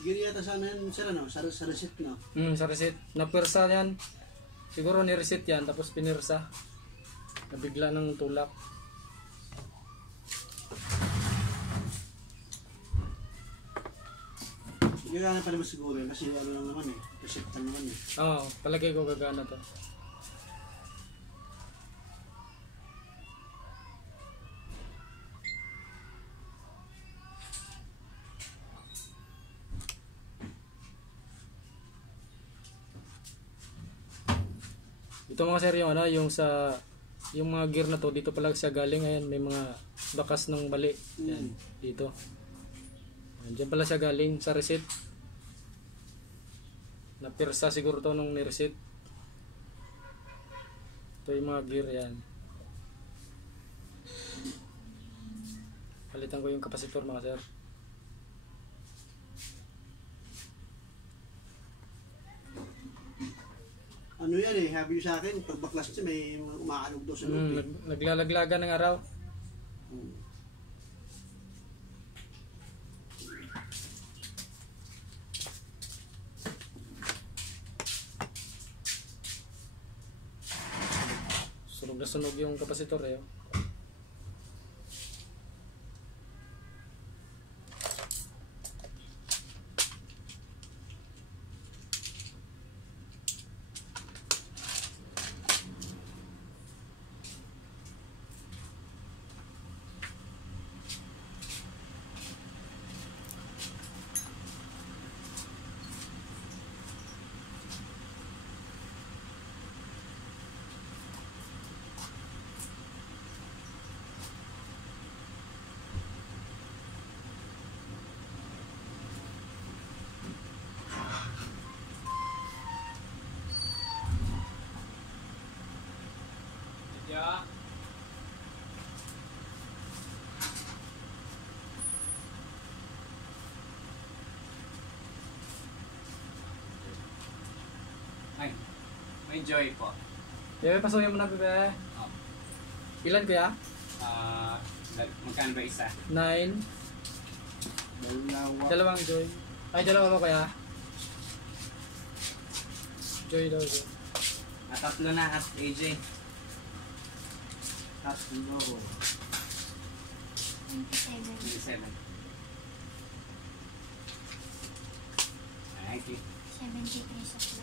Giri yata sa amin sila no, sa receipt no. Sa receipt. Napirsa yan. Siguro ni-receipt yan tapos pinirsa. Nabigla ng tulak. Gagana pa naman siguro yun kasi ano lang naman eh. Receipt lang naman eh. Oo, palagay ko gagana to. Ito mga sir yung ano, yung mga gear na to dito pala siya galing. Ayan, may mga bakas ng bali. Yan, dito. Ayan, dyan pala siya galing sa receipt. Napirsa siguro to nung ni-receipt. Ito yung mga gear yan. Palitan ko yung kapasitor mga sir. Ano yan eh, habi sa akin, pag baklas siya may umaalog daw sa loob eh. Naglalaglagan ng araw. Sunog na sunog yung kapasitor eh. Yeah. Ay, may joy po. Yeah, pasuyan mo na bebe. Oh. Ilan kuya? Magkano ba isa? 9. Dalawang joy. Ay, dalawa ba kuya? Joy daw. Joy. Tatlo na at AJ. Tatlo. 27. Thank you. 73 sa po.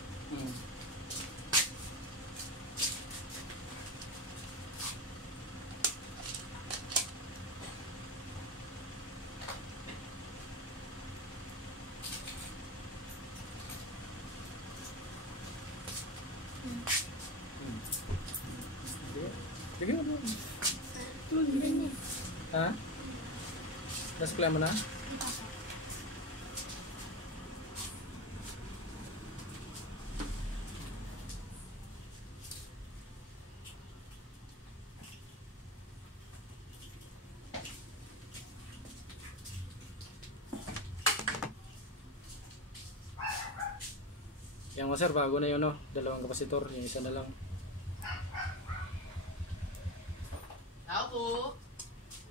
Sige mo. Ha? Nasuklay mo na? Yan mo sir, bago na yun no? Dalawang kapasitor, yung isa na lang. Tao po,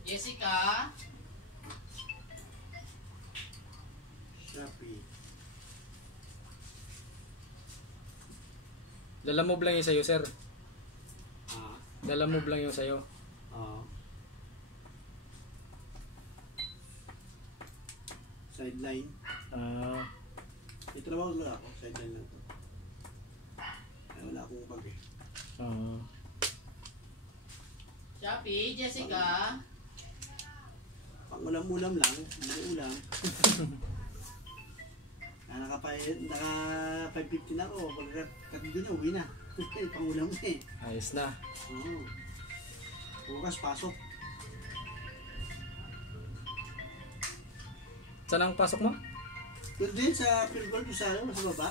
Jessica. Shopee. Lalamove lang yung sa'yo sir. Ah. Lalamove lang yung sa'yo. Oo. Sideline. Ito naman wala ako. Sideline lang to. Ay, wala akong pag eh. Shopee, Jessica. Pang ulam-ulam lang. Hindi ulam. Naka 550 na ako. Pagkat doon na, uwi na. Pang ulam na eh. Ayos na. Oo. Bukas, pasok. Saan ang pasok mo? Doon din sa Pilgol, sa baba.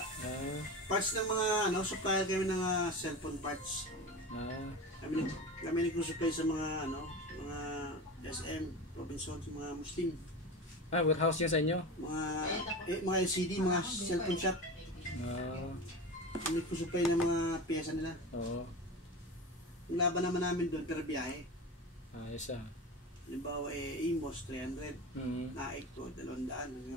Parts ng mga, supplier kami ng cellphone parts. Kami nag-supply sa mga, mga SM, Robinson, mga Muslim. Warehouse yun sa inyo? Mga LCD, mga cellphone shop. Kami nag-supply ng mga pyesa nila. Yung laban naman namin doon, pero biyahe. Ayos ah. Halimbawa, Amos, 300. Naik to, 200.